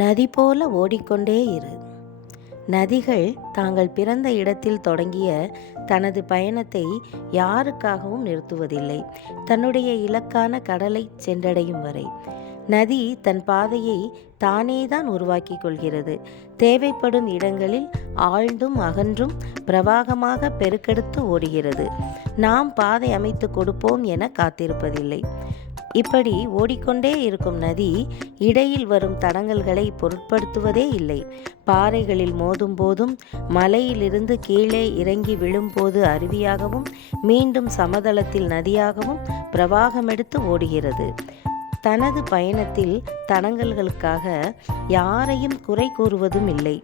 நதி போல ஓடிக்கொண்டே இரு. நதிகள் தாங்கள் பிறந்த இடத்தில் தொடங்கிய தனது பயணத்தை யாருக்காகவும் நிறுத்துவதில்லை, தன்னுடைய இலக்கான கடலை சென்றடையும் வரை. நதி தன் பாதையை தானேதான் உருவாக்கி கொள்கிறது. தேவைப்படும் இடங்களில் ஆழ்ந்தும் அகன்றும் பிரவாகமாக பெருக்கெடுத்து ஓடுகிறது. நாம் பாதை அமைத்து கொடுப்போம் என காத்திருப்பதில்லை. இப்படி ஓடிக்கொண்டே இருக்கும் நதி இடையில் வரும் தடங்கல்களை பொருட்படுத்துவதே இல்லை. பாறைகளில் மோதும் போதும், மலையிலிருந்து கீழே இறங்கி விழும்போது அருவியாகவும், மீண்டும் சமதளத்தில் நதியாகவும் பிரவாகமெடுத்து ஓடுகிறது. தனது பயணத்தில் தடங்கல்களுக்காக யாரையும் குறை கூறுவதும் இல்லை.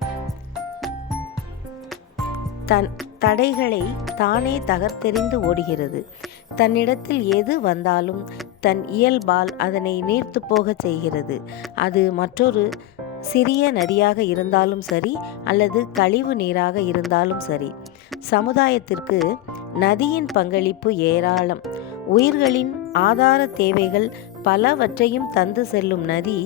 தடைகளை தானே தகர்த்தெறிந்து ஓடுகிறது. தன்னிடத்தில் எது வந்தாலும் தன் இயல்பால் அதனை நீர்த்து போகச் செய்கிறது. அது மற்றொரு சிறிய நதியாக இருந்தாலும் சரி, அல்லது கழிவு நீராக இருந்தாலும் சரி. சமுதாயத்திற்கு நதியின் பங்களிப்பு ஏராளம். உயிர்களின் ஆதார தேவைகள் பலவற்றையும் தந்து செல்லும் நதி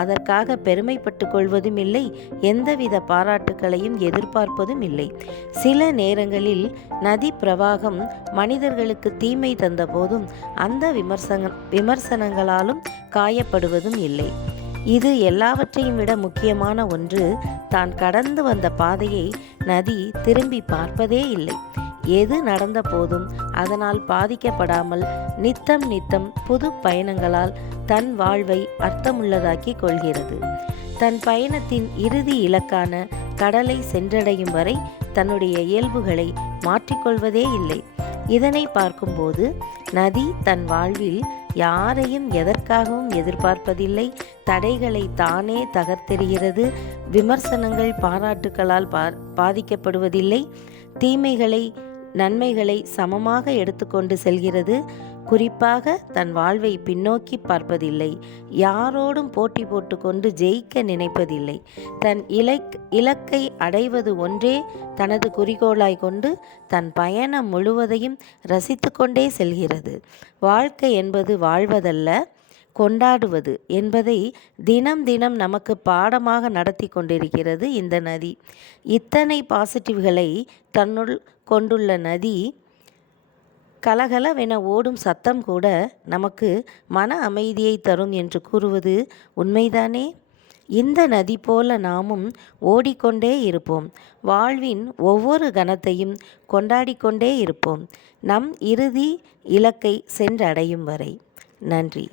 அதற்காக பெருமைப்பட்டு கொள்வதும் இல்லை, எந்தவித பாராட்டுக்களையும் எதிர்பார்ப்பதும் இல்லை. சில நேரங்களில் நதி பிரவாகம் மனிதர்களுக்கு தீமை தந்த போதும் அந்த விமர்சனங்களாலும் காயப்படுவதும் இல்லை. இது எல்லாவற்றையும் விட முக்கியமான ஒன்று, தான் கடந்து வந்த பாதையை நதி திரும்பி பார்ப்பதே இல்லை. எது நடந்த போதும் அதனால் பாதிக்கப்படாமல் நித்தம் புது பயணங்களால் தன் வாழ்வை அர்த்தமுள்ளதாக்கி கொள்கிறது. தன் பயணத்தின் இறுதி இலக்கான கடலை சென்றடையும் வரை தன்னுடைய இயல்புகளை மாற்றிக்கொள்வதே இல்லை. இதனை பார்க்கும்போது நதி தன் வாழ்வில் யாரையும் எதற்காகவும் எதிர்பார்ப்பதில்லை. தடைகளை தானே தகர்த்தெறிகிறது. விமர்சனங்கள் பாராட்டுக்களால் பாதிக்கப்படுவதில்லை. தீமைகளை நன்மைகளை சமமாக எடுத்துக்கொண்டு செல்கிறது. குறிப்பாக தன் வாழ்வை பின்னோக்கி பார்ப்பதில்லை. யாரோடும் போட்டி போட்டுக்கொண்டு ஜெயிக்க நினைப்பதில்லை. தன் இலக்கை அடைவது ஒன்றே தனது குறிக்கோளாய் கொண்டு தன் பயணம் முழுவதையும் ரசித்து கொண்டே செல்கிறது. வாழ்க்கை என்பது வாழ்வதல்ல, கொண்டாடுவது என்பதை தினம் நமக்கு பாடமாக நடத்தி கொண்டிருக்கிறது இந்த நதி. இத்தனை பாசிட்டிவ்களை தன்னுள் கொண்டுள்ள நதி கலகலவென ஓடும் சத்தம் கூட நமக்கு மன அமைதியை தரும் என்று கூறுவது உண்மைதானே? இந்த நதி போல நாமும் ஓடிக்கொண்டே இருப்போம். வாழ்வின் ஒவ்வொரு கணத்தையும் கொண்டாடிக்கொண்டே இருப்போம், நம் இறுதி இலக்கை சென்றடையும் வரை. நன்றி.